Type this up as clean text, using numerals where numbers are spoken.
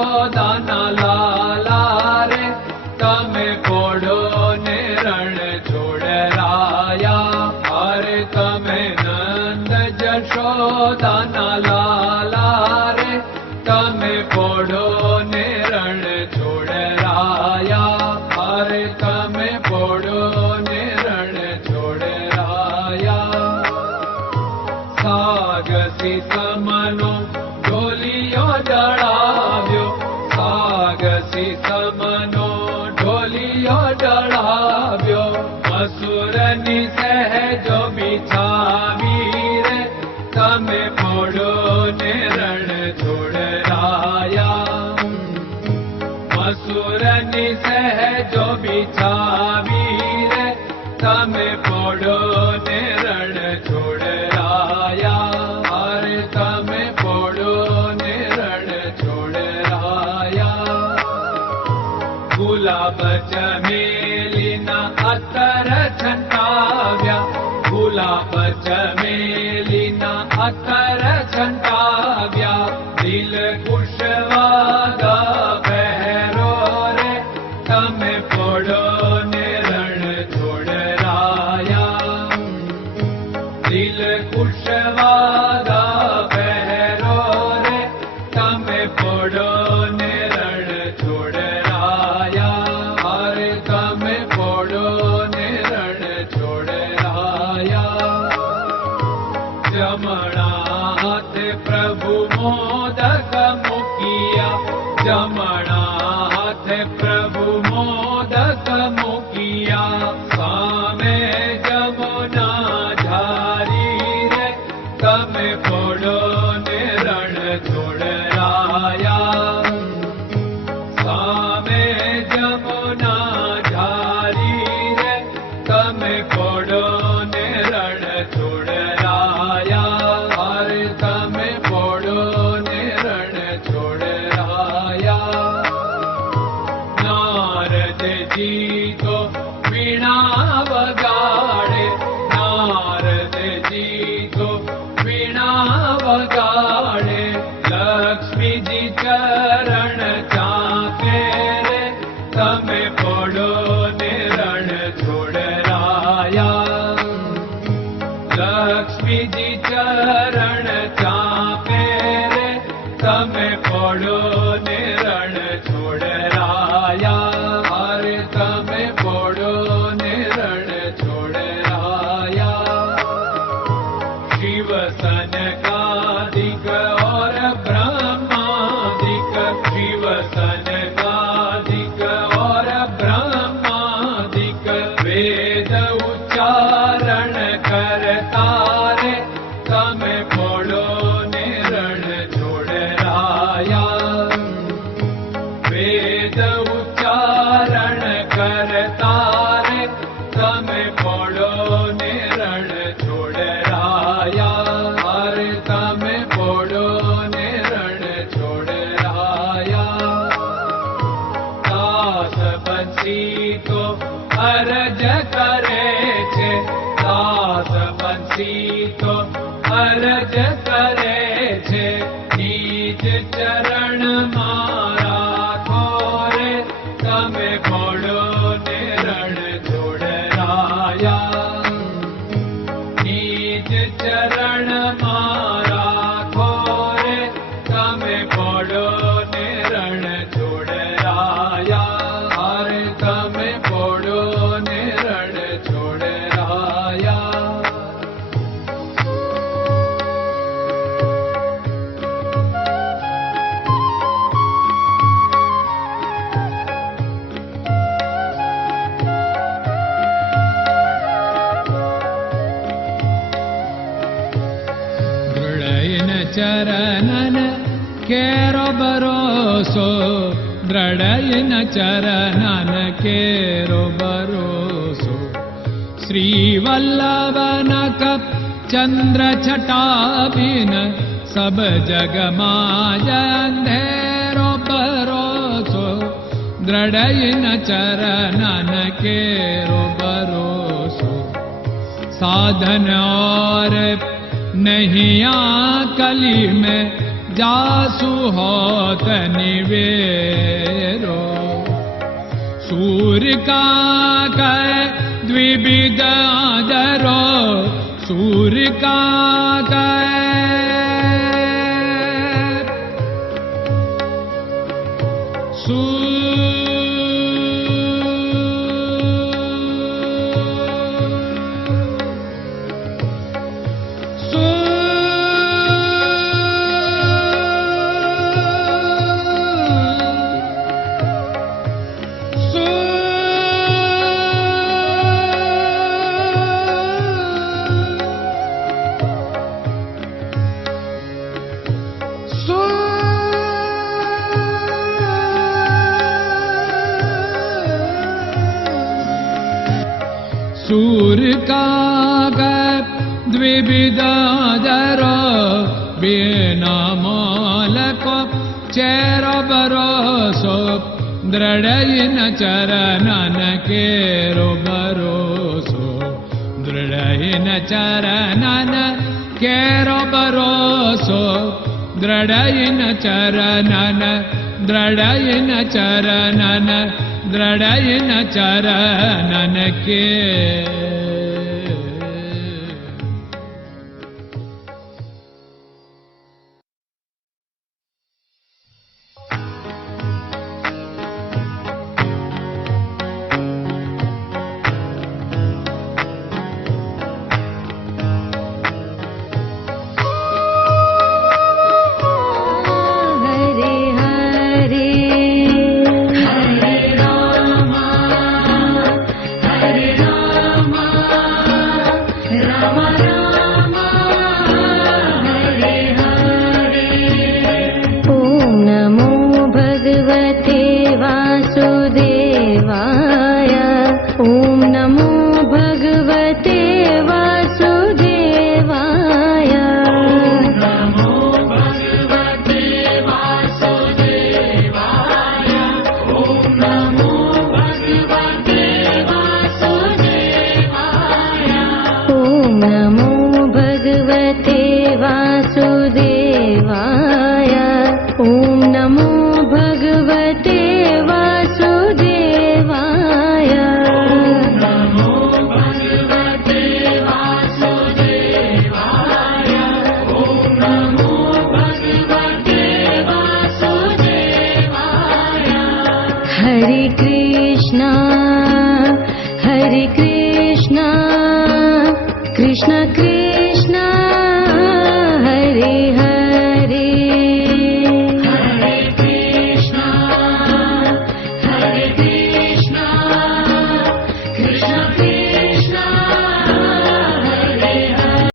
જશોદાના લાલા રે તમે પોડો ને રણ છોડરાયા. અરે તમે નંદ જશોદાના લાલા રે તમે પોડો ને રણ છોડરાયા. અરે તમે પોડો ને રણ છોડરાયા. સાગસી સમનો ઢોલિયો ડળાવ્યો, સાગસી સમનો ઢોલિયો ડળાવ્યો. મસૂરની સહેજો બિછાવી રે તમે પોડો ને રણ છોડરાયા. મસૂરની સહેજો બિછાવી રે તમે પોડો ને રણ છોડરાયા. અરે તમે પોડો ને રણ છોડરાયા. ગુલાબ ચમેલીના અત્તર છંટાવ્યા, ગુલાબ ચમેલીના અત્તર છંટાવ્યા. દિલ કુશવાદા પહેરો રે તમે પોડો ને રણ છોડરાયા. દિલ કુશવાદા પહેરો રે તમે પોડો ને રણ છોડરાયા. અરે તમે પોડો ને રણ છોડરાયા. જમણા હાથે પ્રભુ મોદક મૂકિયા, જમણા હાથે પ્રભુ મોદક મૂકિયા. સામે જમુના ઝારી રે તમે પોડો ને રણ છોડરાયા. સામે જમુના ઝારી રે તમે પોડો ને રણ છોડરાયા. અરે તમે પોડો ને રણ છોડરાયા. નારદજી તો વીણા વગાડે, નારદજી તો વીણા વગાડે. લક્ષ્મીજી ચરણ ચાકે રે તમે પોડો ને રણ છોડરાયા. લક્ષ્મીજી ચરણ ચાપે રે તમે પોડો ને રણ છોડરાયા. અરે તમે પોડો ને રણ છોડરાયા. શિવ સનકાદિક और ब्रह्मादिक, शिव सनकादिक और ब्रह्मादिक. वेद उच्चारण करता रे તમે પોડો ને રણ છોડરાયા. વેદ ઉચ્ચારણ કરતા રે તમે પોડો ને રણ છોડરાયા. અરે તમે પોડો ને રણ છોડરાયા. દાસ બંસી તો અરજ કરે છે, દાસ બંસી તો અરજ કરે છે. નીચ ચરણ મારા ખોરે તમે પોડો ને રણ છોડરાયા. નીચ ચરણ મારા ખોરે તમે પોડો ને રણ છોડરાયા. અરે તમે પોડો ને રણ છોડરાયા. ચરણન કેરો ભરોસો, દ્રઢયન ચરણન કેરો ભરોસો. શ્રી વલ્લભન કપ ચંદ્ર છટાબિન સબ જગમાં અંધેરો ભરોસો. દ્રઢયન ચરણન કેરો ભરોસો. साधन और नहीं कली में जासु होत निवेरो। सूर्य का कै द्विविध आदरो, सूर्य का सूर्य का द्विविधादरो, बिना मोल को चेर भरोसो, दृढ़ चरणन केरो भरोसो, दृढ़ चरणन केरो भरोसो, दृढ़ चरणन, दृढ़ चरणन, दृढ़ चरणन के। Krishna Krishna